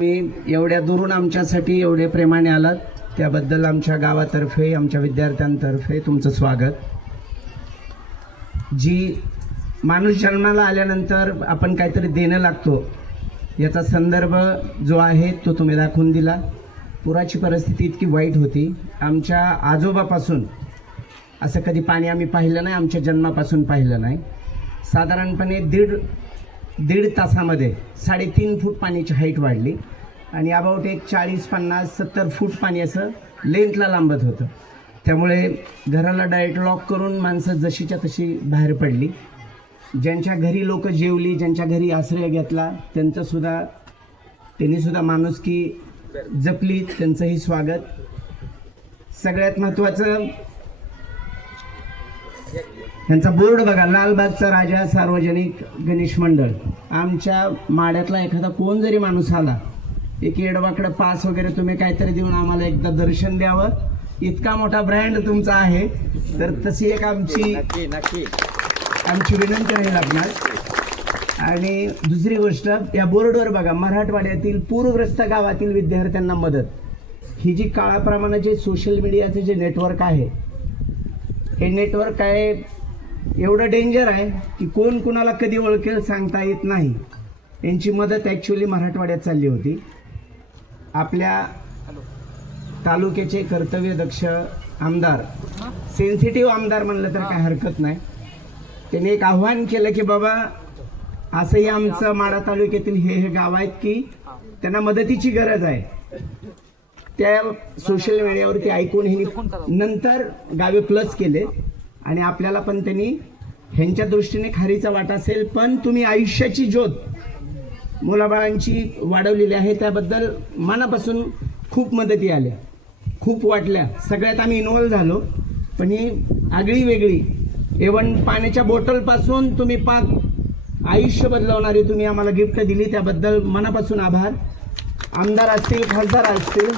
तुम्ही एवढ्या दुरून आमच्यासाठी एवढे प्रेमाने आलात त्याबद्दल आमच्या गावातर्फे आमच्या विद्यार्थ्यांतर्फे तुमचं स्वागत. जी माणूस जन्माला आल्यानंतर आपण काहीतरी देणं लागतो याचा संदर्भ जो आहे तो तुम्ही दाखवून दिला. पुराची परिस्थिती इतकी वाईट होती. आमच्या आजोबापासून असं कधी पाणी आम्ही पाहिलं नाही आमच्या जन्मापासून पाहिलं नाही. साधारणपणे दीड दीड तासामध्ये साडेतीन फूट पाण्याची हाईट वाढली. आणि अबाउट एक चाळीस पन्नास सत्तर फूट पाणी असं लेंथला लांबत होतं. त्यामुळे घराला डायरेक्ट लॉक करून माणसं जशीच्या तशी बाहेर पडली. ज्यांच्या घरी लोक जेवली ज्यांच्या घरी आश्रय घेतला त्यांचंसुद्धा त्यांनीसुद्धा माणुसकी जपली त्यांचंही स्वागत. सगळ्यात महत्त्वाचं यांचा बोर्ड बघा लालबागचा राजा सार्वजनिक गणेश मंडळ. आमच्या माड्यातला एखादा कोण जरी माणूस आला एक येडवाकडं पास वगैरे तुम्ही काहीतरी देऊन आम्हाला एकदा दर्शन द्यावं. इतका मोठा ब्रँड तुमचा आहे तर तशी एक आमची आमची विनंती राहील आपणास आणि दुसरी गोष्ट या बोर्डवर बघा मराठवाड्यातील पूरग्रस्त गावातील विद्यार्थ्यांना मदत. ही जी काळाप्रमाणे जे सोशल मीडियाचे जे नेटवर्क आहे हे नेटवर्क काय एवढं डेंजर आहे की कोण कुणाला कधी ओळखेल सांगता येत नाही. यांची मदत ॲक्च्युली मराठवाड्यात चालली होती. आपल्या तालुक्याचे कर्तव्यदक्ष आमदार सेन्सिटिव्ह आमदार म्हणलं तर काय हरकत नाही. त्याने एक आव्हान केलं की बाबा असंही आमचं माडा तालुक्यातील हे हे गाव आहेत की त्यांना मदतीची गरज आहे. त्या सोशल मीडियावरती ऐकून हे नंतर गावे प्लस केले. आणि आपल्याला पण त्यांनी ह्यांच्या दृष्टीने खारीचा वाटा असेल पण तुम्ही आयुष्याची ज्योत मुलाबाळांची वाढवलेली आहे त्याबद्दल मनापासून खूप मदती आल्या. खूप वाटल्या. सगळ्यात आम्ही इन्व्हॉल्व झालो. पण ही आगळी वेगळी. एवन पाण्याच्या बॉटलपासून तुम्ही पाक आयुष्य बदलवणारी तुम्ही आम्हाला गिफ्ट दिली. त्याबद्दल मनापासून आभार. आमदार असतील खासदार असतील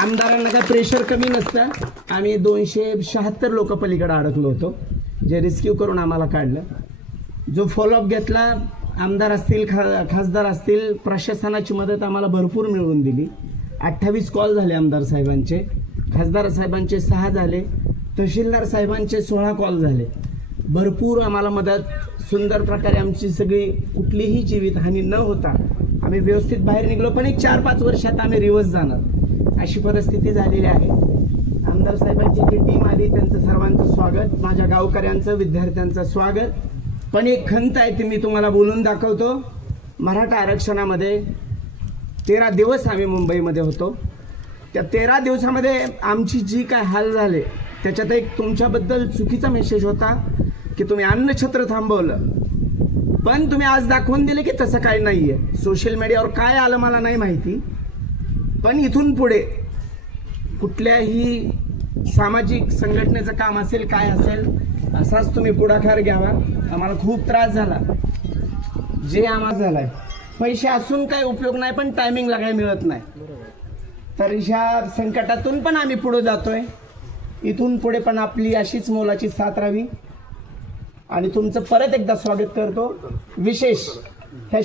आमदारांना काय प्रेशर कमी नसतं. आम्ही दोनशे शहात्तर लोक पलीकडे अडकलो होतो. जे रिस्क्यू करून आम्हाला काढलं. जो फॉलोअप घेतला आमदार असतील खा खासदार असतील प्रशासनाची मदत आम्हाला भरपूर मिळवून दिली. अठ्ठावीस कॉल झाले आमदार साहेबांचे. खासदार साहेबांचे सहा झाले. तहसीलदार साहेबांचे सोळा कॉल झाले. भरपूर आम्हाला मदत. सुंदर प्रकारे आमची सगळी कुठलीही जीवितहानी न होता आम्ही व्यवस्थित बाहेर निघलो. पण एक चार पाच वर्षात आम्ही रिवर्स जाणार. अशी परिस्थिती झालेली आहे. आमदार साहेबांची जी टीम आली त्यांचं सर्वांचं स्वागत. माझ्या गावकऱ्यांचं विद्यार्थ्यांचं स्वागत. पण एक खंत आहे ती मी तुम्हाला बोलून दाखवतो. मराठा आरक्षणामध्ये तेरा दिवस आम्ही मुंबईमध्ये होतो. त्या तेरा दिवसामध्ये आमची जी काय हाल झाले त्याच्यात एक तुमच्याबद्दल चुकीचा मेसेज होता की तुम्ही अन्नछत्र थांबवलं. पण तुम्ही आज दाखवून दिले की तसं काही नाही आहे सोशल मीडियावर काय आलं मला नाही माहिती. पण इथून पुढे कुठल्याही सामाजिक संघटनेचं काम असेल काय असेल असाच तुम्ही पुढाकार घ्यावा. आम्हाला खूप त्रास झाला. जे आम्हाला झालाय. पैसे असून काही उपयोग नाही पण टायमिंगला काही मिळत नाही. तर ह्या संकटातून पण आम्ही पुढे जातोय. इथून पुढे पण आपली अशीच मोलाची साथ राहावी. आणि तुमचं परत एकदा स्वागत करतो. विशेष ह्या शा-